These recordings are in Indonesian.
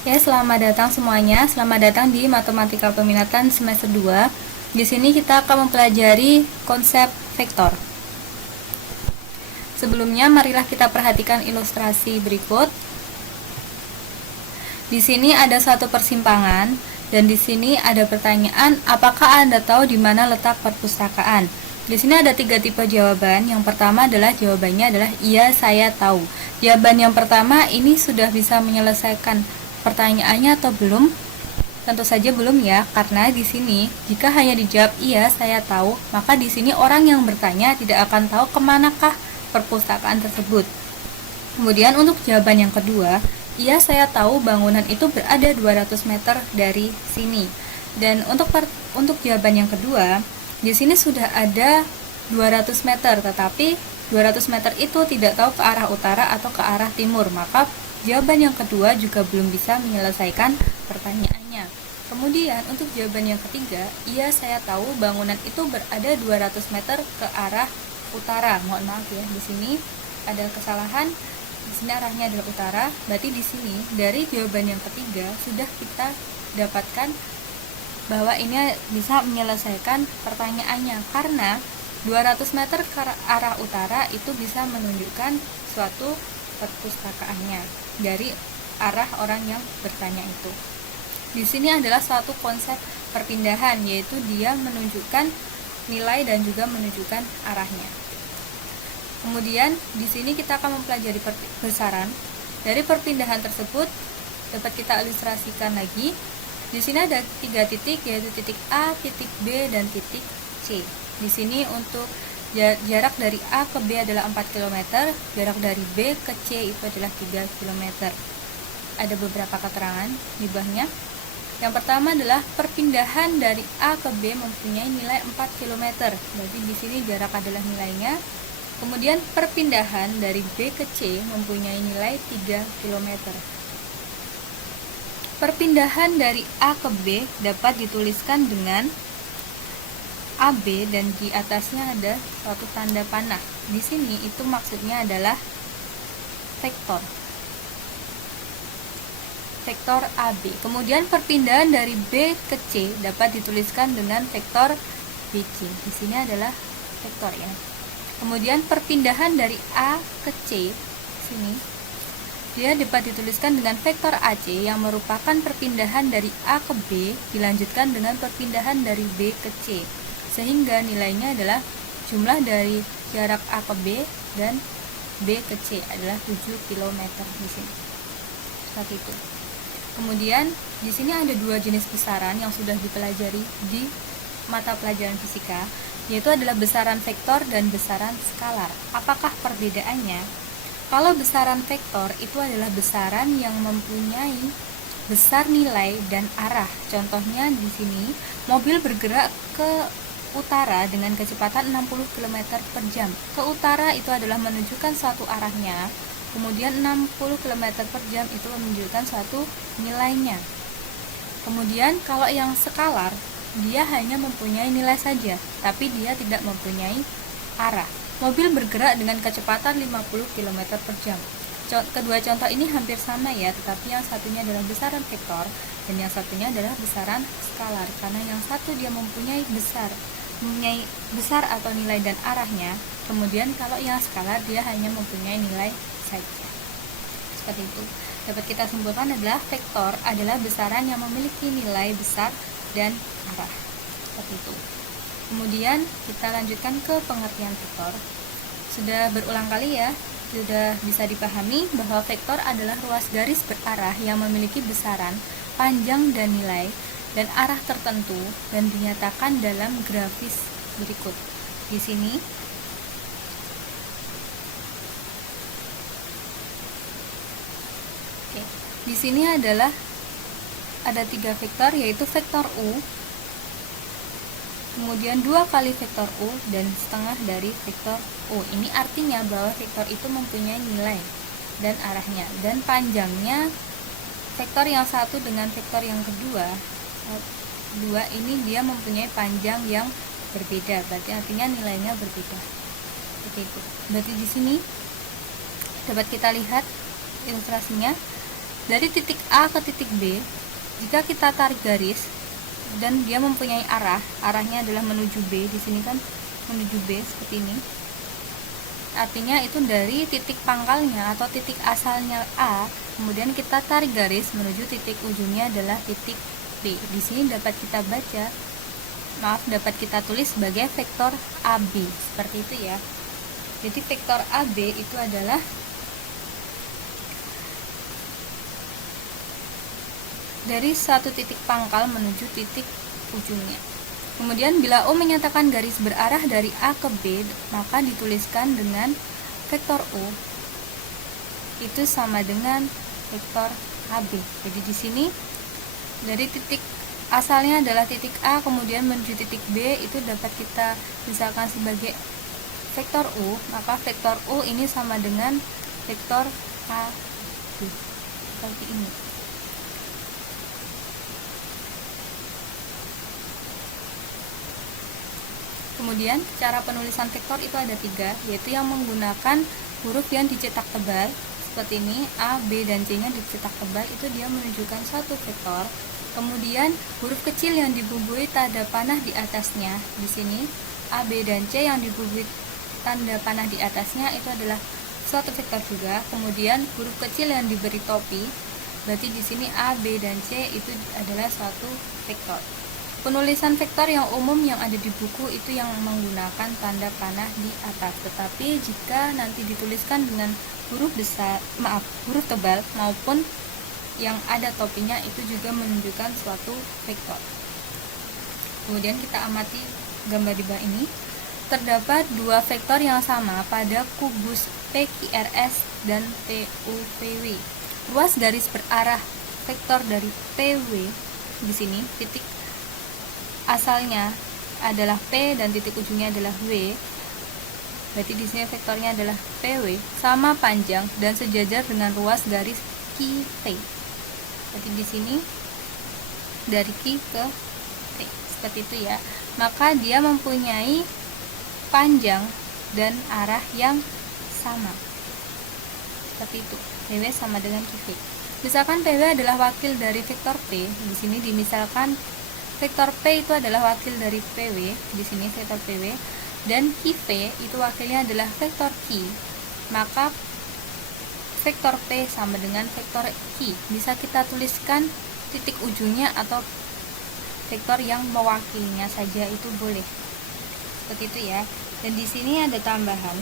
Ya, selamat datang semuanya. Selamat datang di Matematika Peminatan semester 2. Di sini kita akan mempelajari konsep vektor. Sebelumnya, marilah kita perhatikan ilustrasi berikut. Di sini ada suatu persimpangan dan di sini ada pertanyaan, apakah Anda tahu di mana letak perpustakaan? Di sini ada 3 tipe jawaban. Yang pertama adalah jawabannya adalah iya, saya tahu. Jawaban yang pertama ini sudah bisa menyelesaikan pertanyaannya atau belum? Tentu saja belum ya, karena di sini jika hanya dijawab iya, saya tahu, maka di sini orang yang bertanya tidak akan tahu kemanakah perpustakaan tersebut. Kemudian untuk jawaban yang kedua, iya, saya tahu bangunan itu berada 200 meter dari sini. Dan untuk jawaban yang kedua, di sini sudah ada 200 meter, tetapi 200 meter itu tidak tahu ke arah utara atau ke arah timur, maka jawaban yang kedua juga belum bisa menyelesaikan pertanyaannya. Kemudian untuk jawaban yang ketiga, iya, saya tahu bangunan itu berada 200 meter ke arah utara. Mohon maaf ya, di sini ada kesalahan. Di sini arahnya adalah utara. Berarti di sini dari jawaban yang ketiga sudah kita dapatkan bahwa ini bisa menyelesaikan pertanyaannya, karena 200 meter ke arah utara itu bisa menunjukkan suatu perpustakaannya dari arah orang yang bertanya itu. Di sini adalah suatu konsep perpindahan, yaitu dia menunjukkan nilai dan juga menunjukkan arahnya. Kemudian di sini kita akan mempelajari besaran. Dari perpindahan tersebut dapat kita ilustrasikan lagi. Di sini ada 3 titik, yaitu titik A, titik B, dan titik C. Di sini untuk jarak dari A ke B adalah 4 km, jarak dari B ke C itu adalah 3 km. Ada beberapa keterangan di bawahnya. Yang pertama adalah perpindahan dari A ke B mempunyai nilai 4 km. Berarti di sini jarak adalah nilainya. Kemudian perpindahan dari B ke C mempunyai nilai 3 km. Perpindahan dari A ke B dapat dituliskan dengan AB dan di atasnya ada suatu tanda panah. Di sini itu maksudnya adalah vektor. Vektor AB. Kemudian perpindahan dari B ke C dapat dituliskan dengan vektor BC. Di sini adalah vektor ya. Kemudian perpindahan dari A ke C sini dia dapat dituliskan dengan vektor AC yang merupakan perpindahan dari A ke B dilanjutkan dengan perpindahan dari B ke C, sehingga nilainya adalah jumlah dari jarak A ke B dan B ke C adalah 7 km di sini. Seperti itu. Kemudian di sini ada 2 jenis besaran yang sudah dipelajari di mata pelajaran fisika, yaitu adalah besaran vektor dan besaran skalar. Apakah perbedaannya? Kalau besaran vektor itu adalah besaran yang mempunyai besar nilai dan arah. Contohnya di sini, mobil bergerak ke utara dengan kecepatan 60 km per jam. Ke utara itu adalah menunjukkan suatu arahnya, kemudian 60 km per jam itu menunjukkan suatu nilainya. Kemudian kalau yang skalar, dia hanya mempunyai nilai saja, tapi dia tidak mempunyai arah. Mobil bergerak dengan kecepatan 50 km per jam. Kedua contoh ini hampir sama ya, tetapi yang satunya adalah besaran vektor dan yang satunya adalah besaran skalar. Karena yang satu dia mempunyai besar atau nilai dan arahnya, kemudian kalau yang skalar dia hanya mempunyai nilai saja. Seperti itu. Dapat kita simpulkan adalah vektor adalah besaran yang memiliki nilai besar dan arah. Seperti itu. Kemudian kita lanjutkan ke pengertian vektor. Sudah berulang kali ya, sudah bisa dipahami bahwa vektor adalah ruas garis berarah yang memiliki besaran, panjang dan nilai dan arah tertentu dan dinyatakan dalam grafis berikut. Di sini Di sini adalah ada 3 vektor, yaitu vektor U, kemudian 2 kali vektor U dan setengah dari vektor U. Ini artinya bahwa vektor itu mempunyai nilai dan arahnya, dan panjangnya vektor yang satu dengan vektor yang kedua ini dia mempunyai panjang yang berbeda, berarti artinya nilainya berbeda. Seperti itu. Berarti di sini dapat kita lihat ilustrasinya. Dari titik A ke titik B, jika kita tarik garis dan dia mempunyai arahnya adalah menuju B, di sini kan menuju B seperti ini. Artinya itu dari titik pangkalnya atau titik asalnya A, kemudian kita tarik garis menuju titik ujungnya adalah titik B. Di sini dapat kita tulis sebagai vektor AB, seperti itu ya. Jadi vektor AB itu adalah dari satu titik pangkal menuju titik ujungnya. Kemudian bila O menyatakan garis berarah dari A ke B, maka dituliskan dengan vektor O itu sama dengan vektor AB. Jadi di sini dari titik asalnya adalah titik A kemudian menuju titik B, itu dapat kita misalkan sebagai vektor U, maka vektor U ini sama dengan vektor AB seperti ini. Kemudian cara penulisan vektor itu ada 3, yaitu yang menggunakan huruf yang dicetak tebal seperti ini, A, B, dan C nya dicetak tebal, itu dia menunjukkan satu vektor. Kemudian huruf kecil yang dibumbui tanda panah di atasnya, di sini A, B, dan C yang dibumbui tanda panah di atasnya itu adalah suatu vektor juga. Kemudian huruf kecil yang diberi topi, berarti di sini A, B, dan C itu adalah suatu vektor. Penulisan vektor yang umum yang ada di buku itu yang menggunakan tanda panah di atas. Tetapi jika nanti dituliskan dengan huruf tebal maupun yang ada topinya itu juga menunjukkan suatu vektor. Kemudian kita amati gambar di bawah ini. Terdapat dua vektor yang sama pada kubus PQRS dan PUPW. Ruas garis berarah vektor dari PW di sini titik asalnya adalah P dan titik ujungnya adalah W. Berarti di sini vektornya adalah PW sama panjang dan sejajar dengan ruas garis QT. Berarti di sini dari Q ke T seperti itu ya. Maka dia mempunyai panjang dan arah yang sama. Seperti itu. PW sama dengan QT. Misalkan PW adalah wakil dari vektor P. Di sini dimisalkan vektor P itu adalah wakil dari PW, di sini vektor PW, dan QV itu wakilnya adalah vektor Q. Maka vektor P sama dengan vektor Q. Bisa kita tuliskan titik ujungnya atau vektor yang mewakilinya saja itu boleh. Seperti itu ya. Dan di sini ada tambahan.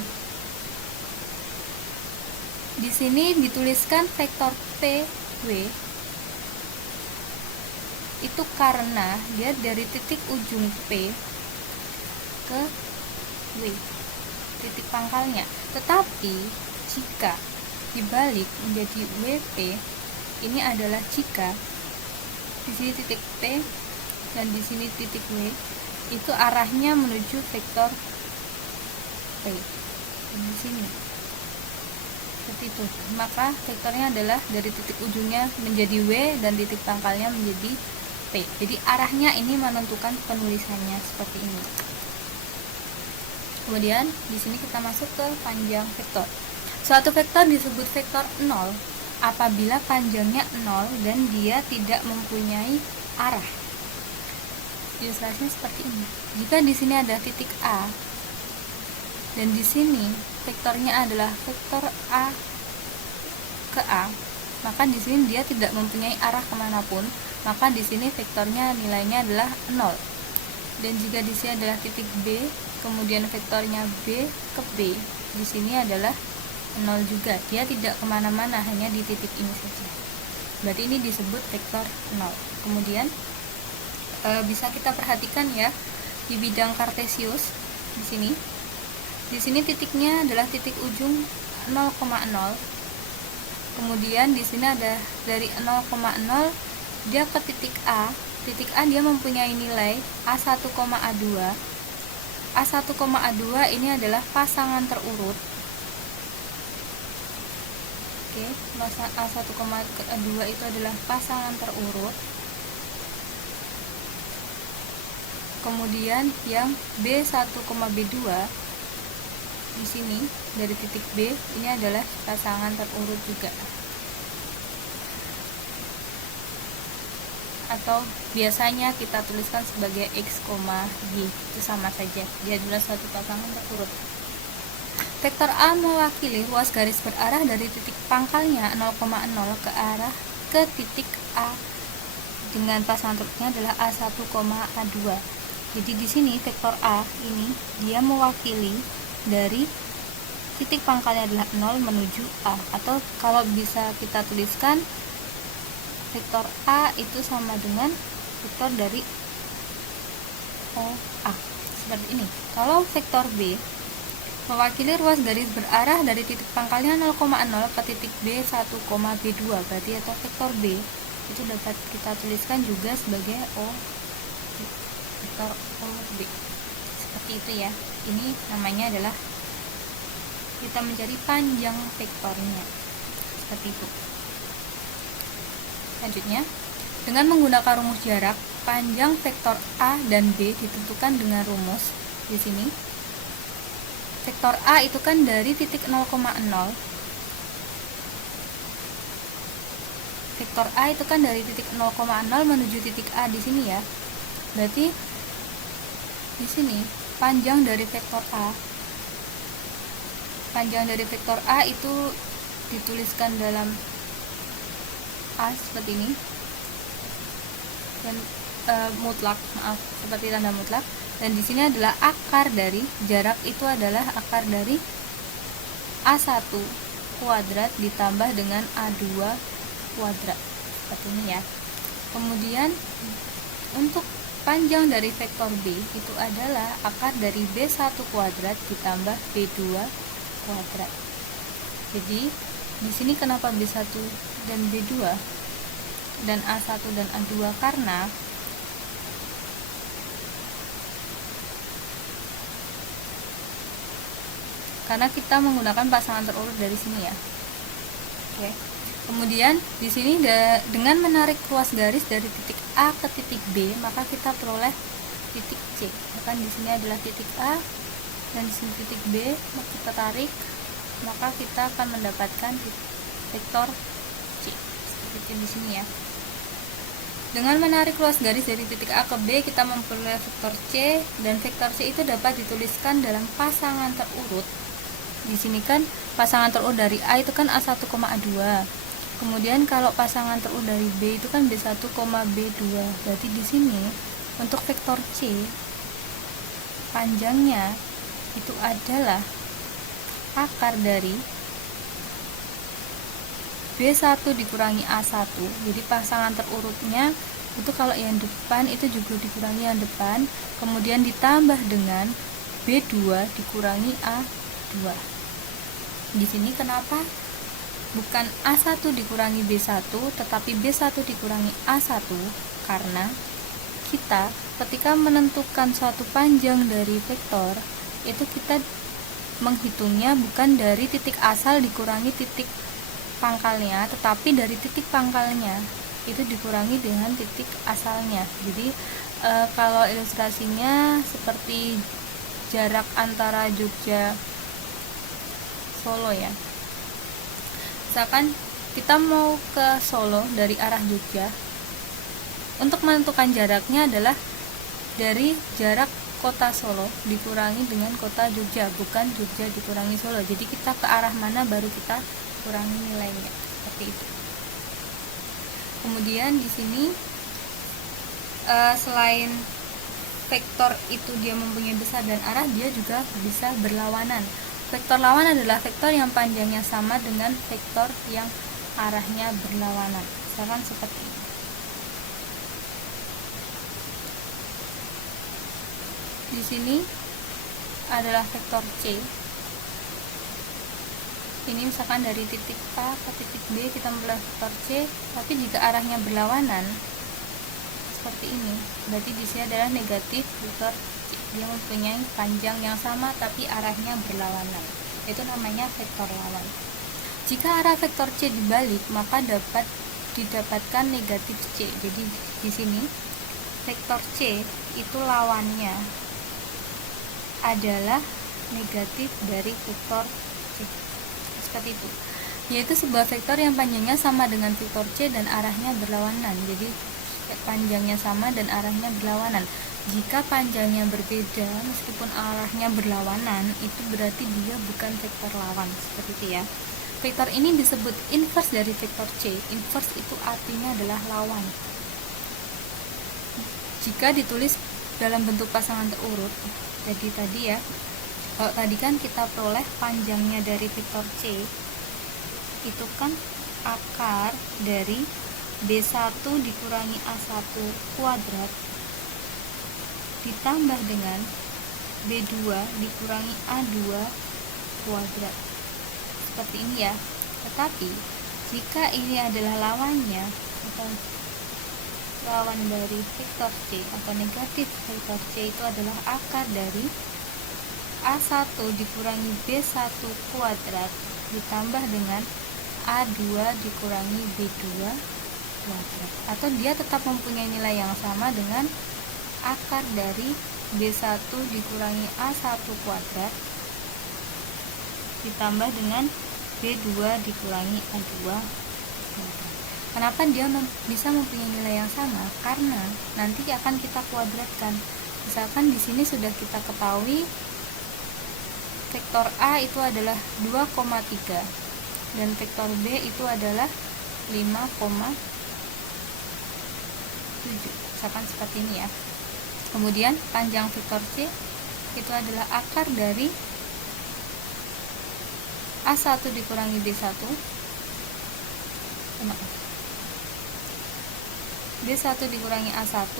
Di sini dituliskan vektor PW itu karena dia dari titik ujung P ke W, titik pangkalnya. Tetapi jika dibalik menjadi WP, ini adalah jika di sini titik P dan di sini titik W, itu arahnya menuju vektor P. Di sini seperti itu. Maka vektornya adalah dari titik ujungnya menjadi W dan titik pangkalnya menjadi P. Jadi arahnya ini menentukan penulisannya seperti ini. Kemudian di sini kita masuk ke panjang vektor. Suatu vektor disebut vektor 0 apabila panjangnya 0 dan dia tidak mempunyai arah. Ilustrasinya seperti ini. Jika di sini ada titik A dan di sini vektornya adalah vektor A ke A, maka di sini dia tidak mempunyai arah kemanapun. Maka di sini vektornya nilainya adalah 0. Dan jika di sini adalah titik B, kemudian vektornya B ke B, di sini adalah 0 juga. Dia tidak kemana-mana, hanya di titik ini saja. Berarti ini disebut vektor 0. Kemudian bisa kita perhatikan ya di bidang kartesius di sini. Di sini titiknya adalah titik ujung 0,0. Kemudian di sini ada dari 0,0 dia ke titik A. Titik A dia mempunyai nilai A1,A2. A1,A2 ini adalah pasangan terurut. Oke, A1,A2 itu adalah pasangan terurut. Kemudian yang B1,B2 di sini dari titik B ini adalah pasangan terurut juga. atau biasanya kita tuliskan sebagai X, Y, itu sama saja, dia adalah suatu pasangan terurut. Vektor A mewakili ruas garis berarah dari titik pangkalnya 0,0 ke arah ke titik A dengan pasangan terurutnya adalah A1, A2. Jadi di sini vektor A ini dia mewakili dari titik pangkalnya adalah 0 menuju A, atau kalau bisa kita tuliskan vektor A itu sama dengan vektor dari OA seperti ini. Kalau vektor B mewakili ruas garis berarah dari titik pangkalnya 0,0 ke titik B1, B2, berarti atau vektor B itu dapat kita tuliskan juga sebagai vektor OB seperti itu ya. Ini namanya adalah kita mencari panjang vektornya seperti itu. Selanjutnya, dengan menggunakan rumus jarak, panjang vektor A dan B ditentukan dengan rumus di sini. Vektor A itu kan dari titik 0,0. Vektor A itu kan dari titik 0,0 menuju titik A di sini ya. Berarti di sini panjang dari vektor A. Panjang dari vektor A itu dituliskan dalam A seperti ini, dan mutlak, maaf, seperti tanda mutlak. Dan di sini adalah akar dari jarak itu adalah akar dari A1 kuadrat ditambah dengan A2 kuadrat seperti ini ya. Kemudian untuk panjang dari vektor B itu adalah akar dari B1 kuadrat ditambah B2 kuadrat. Jadi di sini kenapa B1 dan B2 dan A1 dan A2? Karena kita menggunakan pasangan terurut dari sini ya. Oke. Kemudian di sini dengan menarik ruas garis dari titik A ke titik B, maka kita peroleh titik C. Maka di sini adalah titik A dan di sini titik B, kita tarik, maka kita akan mendapatkan vektor C. Seperti di sini ya. Dengan menarik ruas garis dari titik A ke B, kita memperoleh vektor C, dan vektor C itu dapat dituliskan dalam pasangan terurut. Di sini kan pasangan terurut dari A itu kan A1, A2. Kemudian kalau pasangan terurut dari B itu kan B1, B2. Berarti di sini untuk vektor C panjangnya itu adalah akar dari B1 dikurangi A1. Jadi pasangan terurutnya itu kalau yang depan itu juga dikurangi yang depan, kemudian ditambah dengan B2 dikurangi A2. Di sini kenapa bukan A1 dikurangi B1 tetapi B1 dikurangi A1? Karena kita ketika menentukan suatu panjang dari vektor itu kita menghitungnya bukan dari titik asal dikurangi titik pangkalnya, tetapi dari titik pangkalnya itu dikurangi dengan titik asalnya. Jadi kalau ilustrasinya seperti jarak antara Jogja Solo ya. Misalkan kita mau ke Solo dari arah Jogja, untuk menentukan jaraknya adalah dari jarak kota Solo dikurangi dengan kota Jogja, bukan Jogja dikurangi Solo. Jadi kita ke arah mana baru kita kurangi nilainya, seperti itu. Kemudian di sini selain vektor itu dia mempunyai besar dan arah, dia juga bisa berlawanan. Vektor lawan adalah vektor yang panjangnya sama dengan vektor yang arahnya berlawanan. Misalkan seperti ini. Di sini adalah vektor C. Ini misalkan dari titik A ke titik B kita memperoleh vektor C, tapi jika arahnya berlawanan seperti ini, berarti di sini adalah negatif vektor C. Dia mempunyai panjang yang sama tapi arahnya berlawanan. Itu namanya vektor lawan. Jika arah vektor C dibalik, maka dapat didapatkan negatif C. Jadi di sini vektor C itu lawannya adalah negatif dari vektor C. Seperti itu. Yaitu sebuah vektor yang panjangnya sama dengan vektor C dan arahnya berlawanan. Jadi panjangnya sama dan arahnya berlawanan. Jika panjangnya berbeda meskipun arahnya berlawanan, itu berarti dia bukan vektor lawan, seperti itu ya. Vektor ini disebut inverse dari vektor C. Inverse itu artinya adalah lawan. Jika ditulis dalam bentuk pasangan terurut, jadi tadi ya, kalau tadi kan kita peroleh panjangnya dari vektor C itu kan akar dari B1 dikurangi A1 kuadrat ditambah dengan B2 dikurangi A2 kuadrat, seperti ini ya. Tetapi jika ini adalah lawannya atau lawan dari vektor C atau negatif vektor C, itu adalah akar dari A1 dikurangi B1 kuadrat ditambah dengan A2 dikurangi B2 kuadrat, atau dia tetap mempunyai nilai yang sama dengan akar dari B1 dikurangi A1 kuadrat ditambah dengan B2 dikurangi A2 kuadrat. Kenapa dia bisa mempunyai nilai yang sama? Karena nanti akan kita kuadratkan. Misalkan di sini sudah kita ketahui vektor A itu adalah 2,3 dan vektor B itu adalah 5,7. Misalkan seperti ini ya. Kemudian panjang vektor C itu adalah akar dari A1 dikurangi B1 B1 dikurangi A1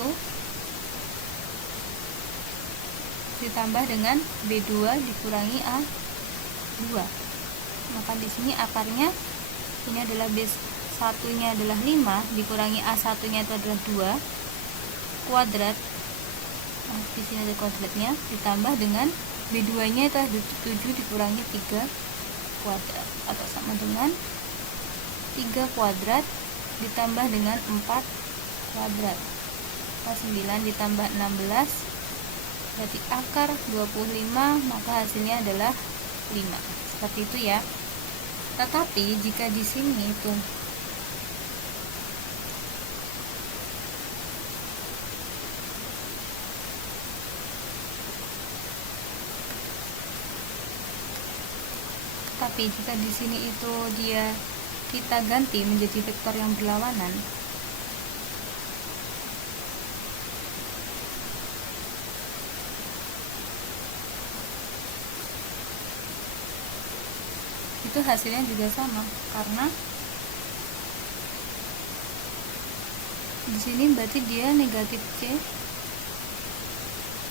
ditambah dengan B2 dikurangi A2. Maka di sini akarnya ini adalah B1 nya adalah 5 dikurangi A1 nya itu adalah 2 kuadrat. Di sini ada kuadratnya ditambah dengan B2 nya itu ada 7 dikurangi 3 kuadrat, atau sama dengan 3 kuadrat ditambah dengan 4 kuadrat, 9 ditambah 16 berarti akar 25, maka hasilnya adalah 5. Seperti itu ya. Tetapi jika di sini itu jika di sini itu dia kita ganti menjadi vektor yang berlawanan, itu hasilnya juga sama, karena di sini berarti dia negatif C,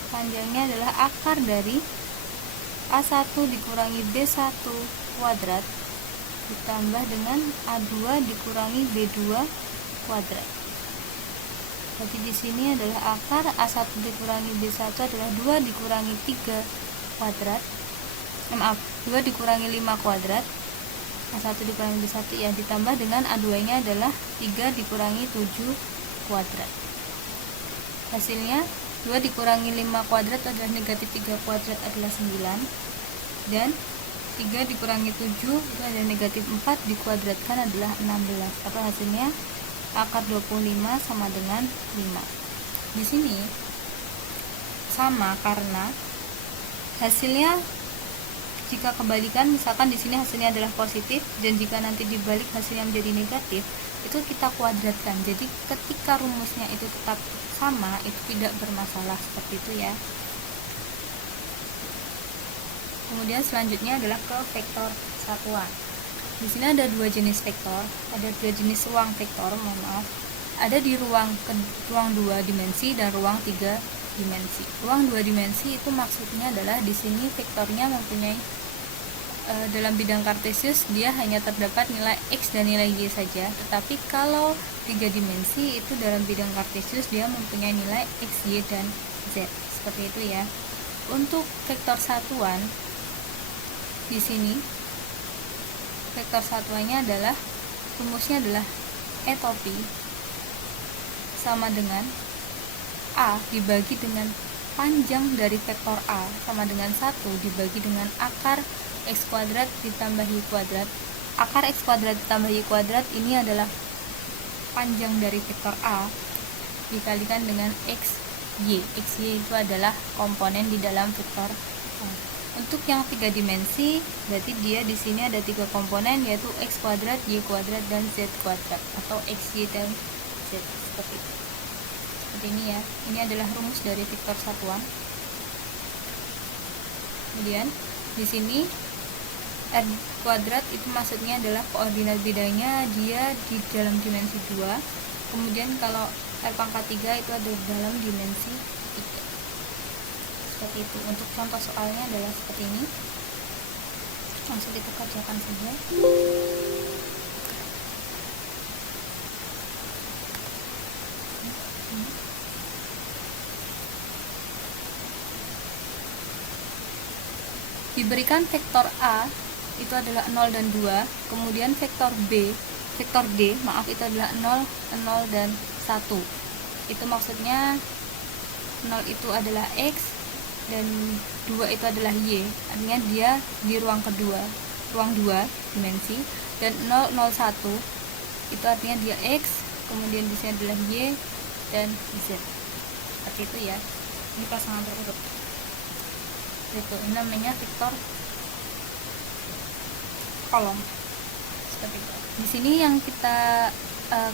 panjangnya adalah akar dari A1 dikurangi B1 kuadrat ditambah dengan A2 dikurangi B2 kuadrat. Berarti di sini adalah akar A1 dikurangi B1 adalah 2 dikurangi 3 kuadrat. 2 dikurangi 5 kuadrat. A1 dikurangi B1 ya, ditambah dengan A2 nya adalah 3 dikurangi 7 kuadrat. Hasilnya 2 dikurangi 5 kuadrat adalah negatif 3 kuadrat adalah 9, dan 3 dikurangi 7 itu adalah negatif 4 dikuadratkan adalah 16, atau hasilnya akar 25 sama dengan 5. Di sini sama karena hasilnya jika kebalikan, misalkan di sini hasilnya adalah positif dan jika nanti dibalik hasilnya menjadi negatif, itu kita kuadratkan. Jadi ketika rumusnya itu tetap sama, itu tidak bermasalah, seperti itu ya. Kemudian selanjutnya adalah ke vektor satuan. Di sini ada 2 jenis vektor, ada 2 jenis ruang vektor, ada di ruang 2 dimensi dan ruang 3 dimensi. Ruang 2 dimensi itu maksudnya adalah di sini vektornya mempunyai dalam bidang kartesius dia hanya terdapat nilai x dan nilai y saja, tetapi kalau 3 dimensi itu dalam bidang kartesius dia mempunyai nilai x, y, dan z, seperti itu ya. Untuk vektor satuan di sini vektor satuannya adalah rumusnya adalah E topi sama dengan A dibagi dengan panjang dari vektor A sama dengan 1 dibagi dengan akar x kuadrat ditambah y kuadrat. Akar x kuadrat ditambah y kuadrat ini adalah panjang dari vektor A dikalikan dengan XY. XY itu adalah komponen di dalam vektor A. Untuk yang 3 dimensi, berarti dia di sini ada 3 komponen, yaitu X kuadrat, Y kuadrat, dan Z kuadrat, atau XY dan Z, seperti itu. Seperti ini ya. Ini adalah rumus dari vektor satuan. Kemudian di sini R kuadrat itu maksudnya adalah koordinat bidangnya dia di dalam dimensi 2. Kemudian kalau R pangkat 3 itu ada dalam dimensi 3. Seperti itu. Untuk contoh soalnya adalah seperti ini. Langsung kita kerjakan saja. Diberikan vektor A itu adalah 0 dan 2, kemudian vektor D itu adalah 0, 0 dan 1. Itu maksudnya 0 itu adalah X dan 2 itu adalah Y. Artinya dia di ruang kedua, ruang 2 dimensi, dan 0, 0, 1 itu artinya dia X, kemudian di sini adalah Y dan Z. Seperti itu ya. Ini pasangan berurut. Itu namanya vektor kolom. Seperti itu. Di sini yang kita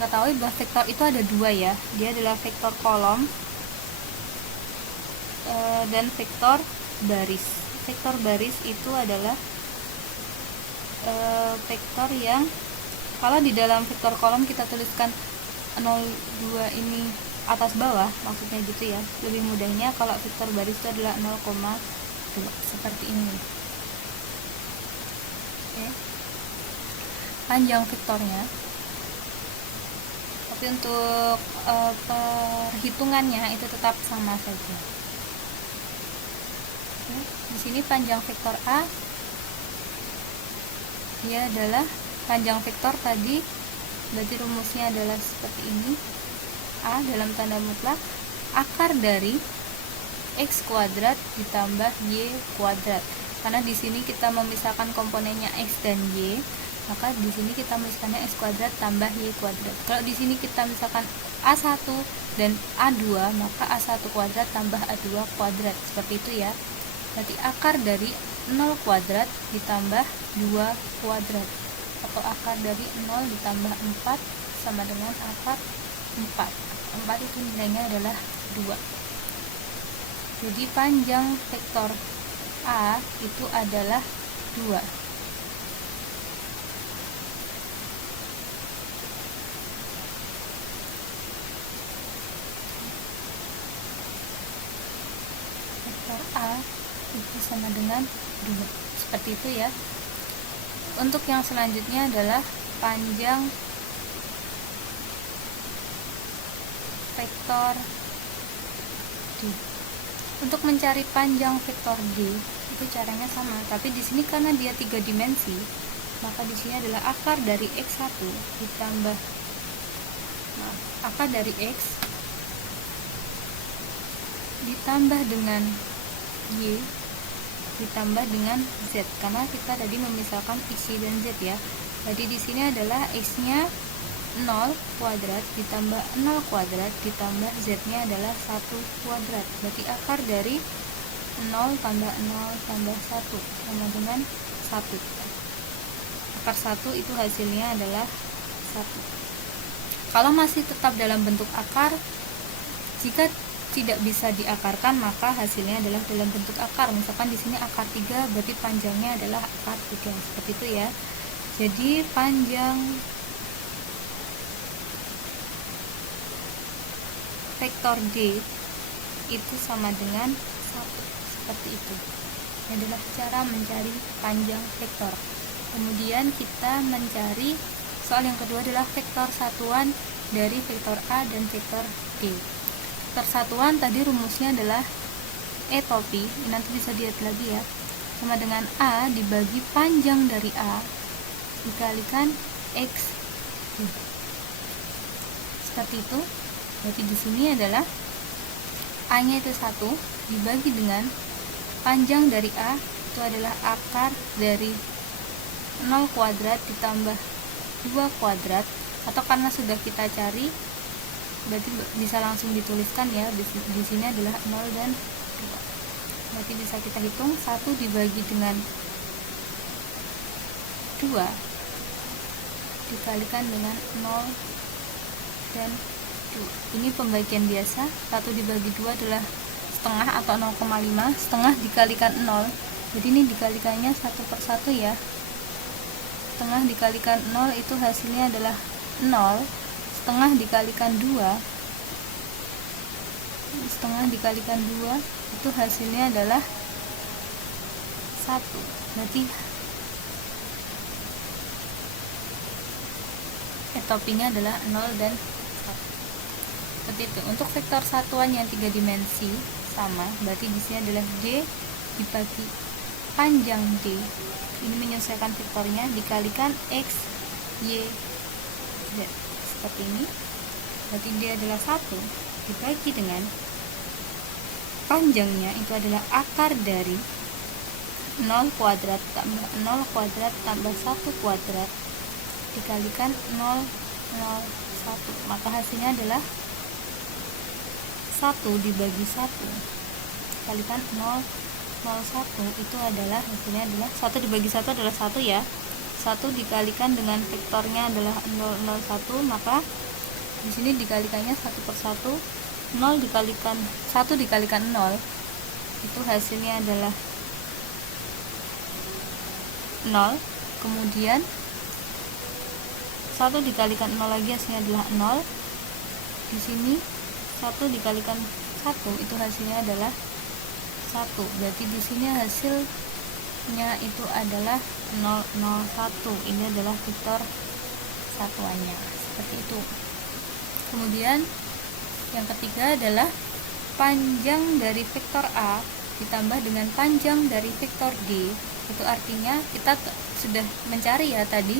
ketahui bahwa vektor itu ada 2 ya. Dia adalah vektor kolom dan vektor baris. Vektor baris itu adalah vektor yang kalau di dalam vektor kolom kita tuliskan 0, 2 ini atas bawah, maksudnya gitu ya. Lebih mudahnya kalau vektor baris itu adalah 0,2 seperti ini. Oke. Panjang vektornya. Tapi untuk perhitungannya itu tetap sama saja. Oke. Di sini panjang vektor A dia adalah panjang vektor tadi, berarti rumusnya adalah seperti ini. A dalam tanda mutlak akar dari X kuadrat ditambah Y kuadrat. Karena di sini kita memisahkan komponennya X dan Y, maka di sini kita memisahkannya X kuadrat tambah Y kuadrat. Kalau di sini kita misalkan A1 dan A2, maka A1 kuadrat tambah A2 kuadrat. Seperti itu ya. Berarti akar dari 0 kuadrat ditambah 2 kuadrat, atau akar dari 0 ditambah 4 sama dengan akar 4. 4 itu nilainya adalah 2. Jadi panjang vektor A itu adalah 2. Vektor A itu sama dengan 2. Seperti itu ya. Untuk yang selanjutnya adalah panjang vektor D. Untuk mencari panjang vektor D itu caranya sama, tapi di sini karena dia 3 dimensi, maka di sini adalah akar dari X1 ditambah akar dari X ditambah dengan Y ditambah dengan Z, karena kita tadi memisahkan X, Y, dan Z ya. Jadi di sini adalah X-nya 0 kuadrat ditambah 0 kuadrat ditambah Z-nya adalah 1 kuadrat. Berarti akar dari 0 tambah 0 tambah 1 sama dengan 1. Akar 1 itu hasilnya adalah 1. Kalau masih tetap dalam bentuk akar, jika tidak bisa diakarkan maka hasilnya adalah dalam bentuk akar. Misalkan di sini akar 3, berarti panjangnya adalah akar 3. Seperti itu ya. Jadi panjang vektor D itu sama dengan 1. Seperti itu. Ini adalah cara mencari panjang vektor. Kemudian kita mencari soal yang kedua adalah vektor satuan dari vektor A dan vektor D. Vektor satuan tadi rumusnya adalah E topi, nanti bisa dilihat lagi ya, sama dengan A dibagi panjang dari A dikalikan X. Seperti itu. Berarti di sini adalah A-nya itu 1 dibagi dengan panjang dari A itu adalah akar dari 0 kuadrat ditambah 2 kuadrat, atau karena sudah kita cari berarti bisa langsung dituliskan ya, di sini adalah 0 dan 2. Berarti bisa kita hitung 1 dibagi dengan 2 dikalikan dengan 0 dan 2. Ini pembagian biasa. 1 dibagi 2 adalah setengah atau 0,5. Setengah dikalikan 0, jadi ini dikalikannya 1/1 ya. Setengah dikalikan 0 itu hasilnya adalah 0. Setengah dikalikan 2, setengah dikalikan 2 itu hasilnya adalah 1. Berarti topinya adalah 0 dan 1. Seperti itu. Untuk vektor satuan yang 3 dimensi sama, berarti di sini adalah D dibagi panjang D. Ini menyesuaikan vektornya dikalikan X, Y, Z. Seperti ini. Berarti D adalah 1 dibagi dengan panjangnya itu adalah akar dari 0 kuadrat tambah 0 kuadrat tambah 1 kuadrat dikalikan 0, 0, 1. Maka hasilnya adalah 1 dibagi 1 dikalikan 0, 0, 1. Itu adalah hasilnya adalah 1 dibagi 1 adalah 1 ya. 1 dikalikan dengan vektornya adalah 0, 0, 1. Maka di sini dikalikannya 1/1. 0 dikalikan 1 dikalikan 0 itu hasilnya adalah 0. Kemudian 1 dikalikan 0 lagi hasilnya adalah 0. Di sini 1 dikalikan 1 itu hasilnya adalah 1. Berarti di sini hasilnya itu adalah 0, 0, 1. Ini adalah vektor satuannya. Seperti itu. Kemudian yang ketiga adalah panjang dari vektor A ditambah dengan panjang dari vektor D. Itu artinya kita sudah mencari ya tadi.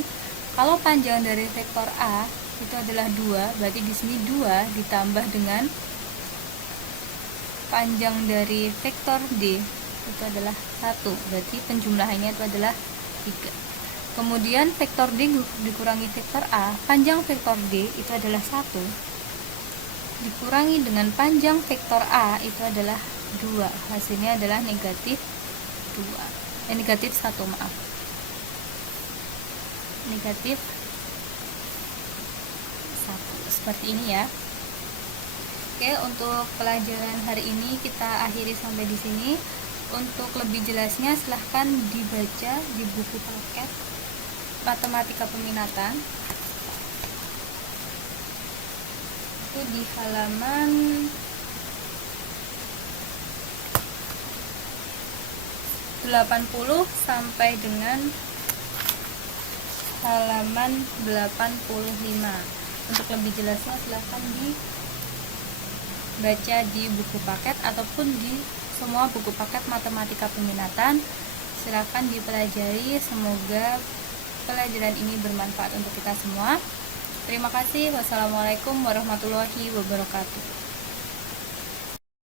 Kalau panjang dari vektor A itu adalah 2, berarti di sini 2 ditambah dengan panjang dari vektor D itu adalah 1. Berarti penjumlahannya itu adalah 3. Kemudian vektor D dikurangi vektor A, panjang vektor D itu adalah 1 dikurangi dengan panjang vektor A itu adalah 2. Hasilnya adalah negatif 2. Negatif 1, maaf. Negatif 1. Seperti ini ya. Oke, untuk pelajaran hari ini kita akhiri sampai di sini. Untuk lebih jelasnya silahkan dibaca di buku paket Matematika Peminatan. Itu di halaman 80 sampai dengan halaman 85. Untuk lebih jelasnya silahkan dibaca di buku paket ataupun di semua buku paket Matematika Peminatan. Silahkan dipelajari. Semoga pelajaran ini bermanfaat untuk kita semua. Terima kasih. Wassalamualaikum warahmatullahi wabarakatuh.